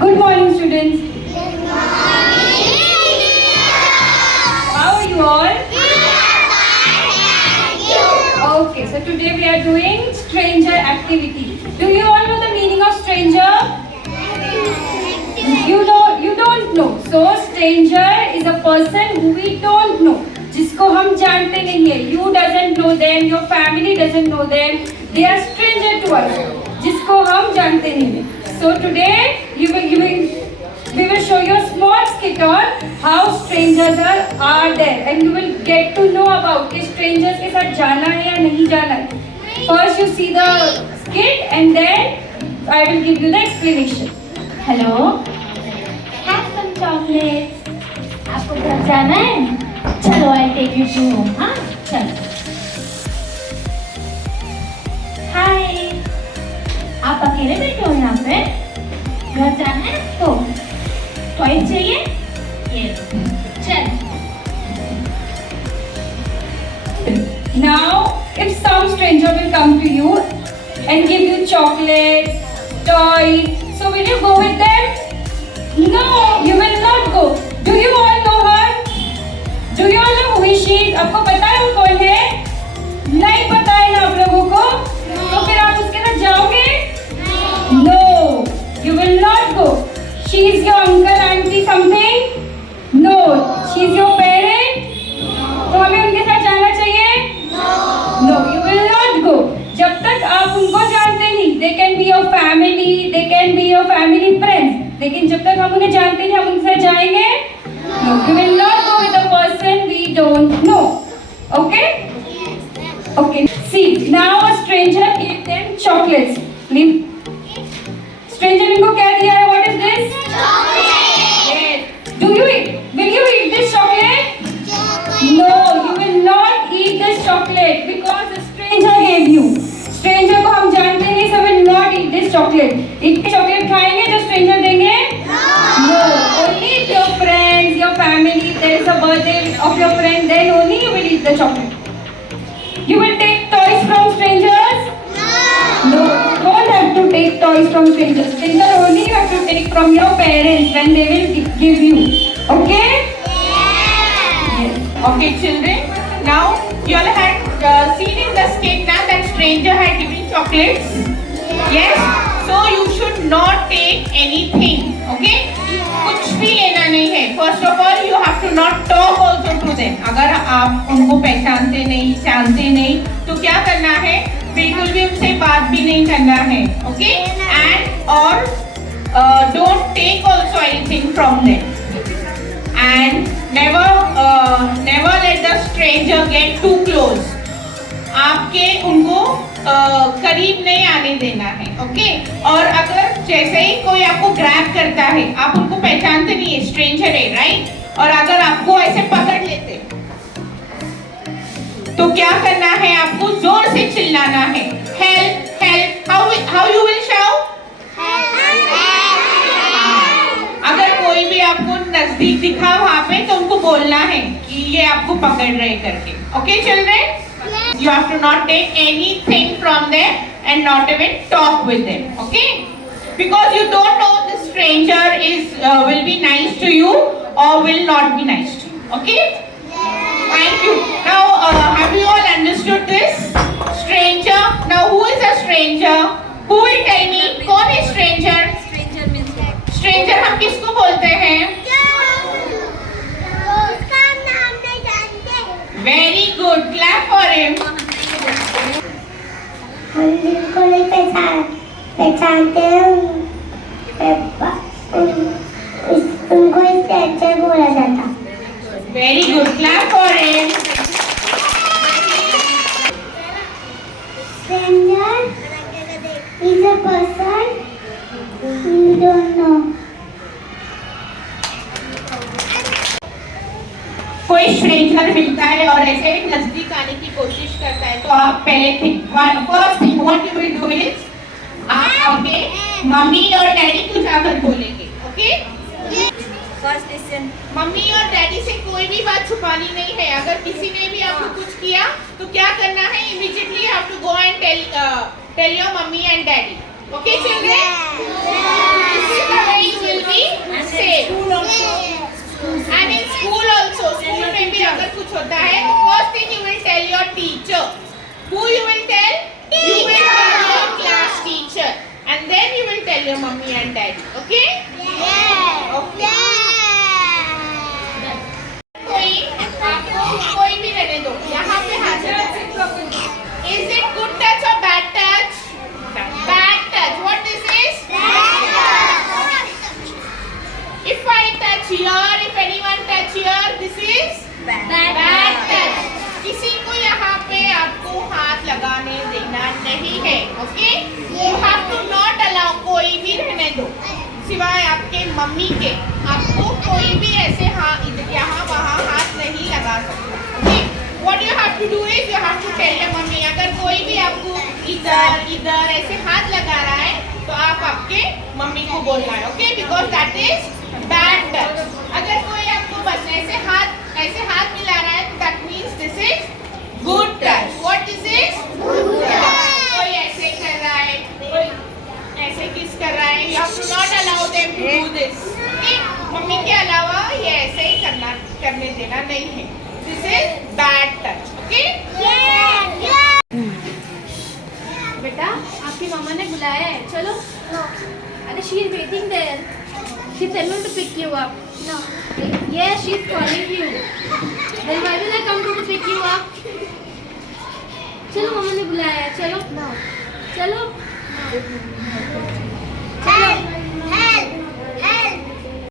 Good morning, students. How are you all? Okay, so today we are doing stranger activity. Do you all know the meaning of stranger? You don't know. So stranger is a person who we don't know. जिसको हम जानते नहीं है. You doesn't know them. Your family doesn't know them. They are stranger to us. जिसको हम जानते नहीं है. So today we will show you a small skit on how strangers are there, and you will get to know about कि strangers के साथ जाना है या नहीं जाना है. First you see the skit and then I will give you the explanation. Hello, have some chocolates. आपको घर जाना है? चलो, I'll take you to home. हाँ, चलो. Hi, आप अकेले बैठे हो यहाँ पे? घर जाना है आपको? टॉयज चाहिए? ये चल. Now, if some stranger will come to you and give you chocolates, toys, so will you go with them? No, you will not go. Do you all know her? Do you all know who she is? आपको पता है वो कौन है? नहीं पता है ना आप लोगों को? तो फिर आप उसके साथ जाओगे? No, you will not go. She is your uncle, auntie, something? No, she is your parent? तो हमें उनके साथ जाना चाहिए? No, you will not go. जब तक आप उनको जानते नहीं, they can be your family, they can be your family friends. लेकिन जब तक हम उन्हें जानते नहीं, हम उनके साथ जाएंगे? No, you will not go with a person we don't know. Okay? Okay. See, now a stranger gave them chocolates. Stranger इनको क्या दिया है? What is this? Chocolate. Yes. Do you eat? Will you eat this chocolate? No, you will not eat this chocolate because a stranger gave you. Stranger को हम जानते नहीं, so will not eat this chocolate. इतने chocolate खाएंगे जो stranger देंगे? No. Only if your friends, your family, there is a birthday of your friend, then only you will eat the chocolate. You will take toys from strangers? No. You don't have to take toys from strangers. Stranger only you have to take from your parents when they will give you. Okay? Okay, children. Now you all had seen in the skit now that stranger had given chocolates. Yes. So you should not take anything. Okay? कुछ भी लेना नहीं है. First of all, you have to not talk also to them. अगर आप उनको पहचानते नहीं, जानते नहीं, तो क्या करना है? बिल्कुल भी उनसे बात भी नहीं करना है. Okay? And or don't take also anything from them. And never let the stranger get too close. आपके उनको करीब नहीं आने देना है. ओके? और अगर जैसे ही कोई आपको ग्रैब करता है, आप उनको पहचानते नहीं है, स्ट्रेंजर है, राइट? और अगर आपको ऐसे पकड़ लेते, तो क्या करना है? आपको जोर से चिल्लाना है. Help help. How you will shout? अगर कोई भी आपको नजदीक दिखा वहां पे, तो उनको बोलना है कि ये आपको पकड़ रहे करके. Okay children? You have to not take anything from them and not even talk with them. Okay? Because you don't know the stranger will be nice to you or will not be nice to you. Okay? Thank you. Now, have you all understood this? Stranger. Now, who is a stranger? Who will tell me? कौन है stranger? Stranger हम किसको बोलते हैं? Very good. Clap for him. हम जिनको नहीं पहचानते उनको स्ट्रेंजर बोला जाता. Very good. Clap for him. Stranger is a person you don't know. कोई स्ट्रेंजर मिलता है और ऐसे नजदीक आने की कोशिश करता है, तो आप पहले first thing what you will do is आप अपने मम्मी और डैडी को जाकर बोलेंगे. ओके? First listen. मम्मी और डैडी से कोई भी बात छुपानी नहीं है. अगर किसी ने भी आपको कुछ किया, तो क्या करना है? Immediately you have to go and tell your mummy and daddy. Okay children? This is the way way you will be safe. And in school also, school में भी अगर कुछ होता है, first thing you will tell your teacher. Who you will tell? You will tell your class teacher, and then you will tell your mummy and daddy. Okay? Okay. कोई भी रहने दो, यहाँ पे हाजिर है. Is it good touch or bad touch? Bad touch. What this is? Bad touch. If I touch here, if anyone touch here, this is bad touch. किसी को यहाँ पे आपको हाथ लगाने देना नहीं है. Okay? You have to not allow. कोई भी रहने दो, सिवाय आपके मम्मी के. आपको कोई भी ऐसे हाथ इधर यहाँ वहाँ हाथ नहीं लगा सकता. Okay? What you have to do is you have to tell your mummy. अगर कोई भी आपको इधर इधर ऐसे हाथ लगा रहा है, तो आप आपके मम्मी को बोलना है. Okay? Because that is bad touch. अगर कोई आपको बस ऐसे हाथ मिला रहा है, that means this is good touch. What this is? Good touch. कोई ऐसे कर रहा है, कोई ऐसे किस कर रहा है, you have to not allow them to do this. Okay? Mummy के अलावा ये ऐसे ही करने देना नहीं है. This is bad touch. Okay? बेटा आपकी मामा ने बुलाया है, चलो. अरे she is waiting there. She tell me to pick you up. No. Yes, she is calling you. Then why will I come to pick you up? चलो मामा ने बुलाया है, चलो. चलो. Hey.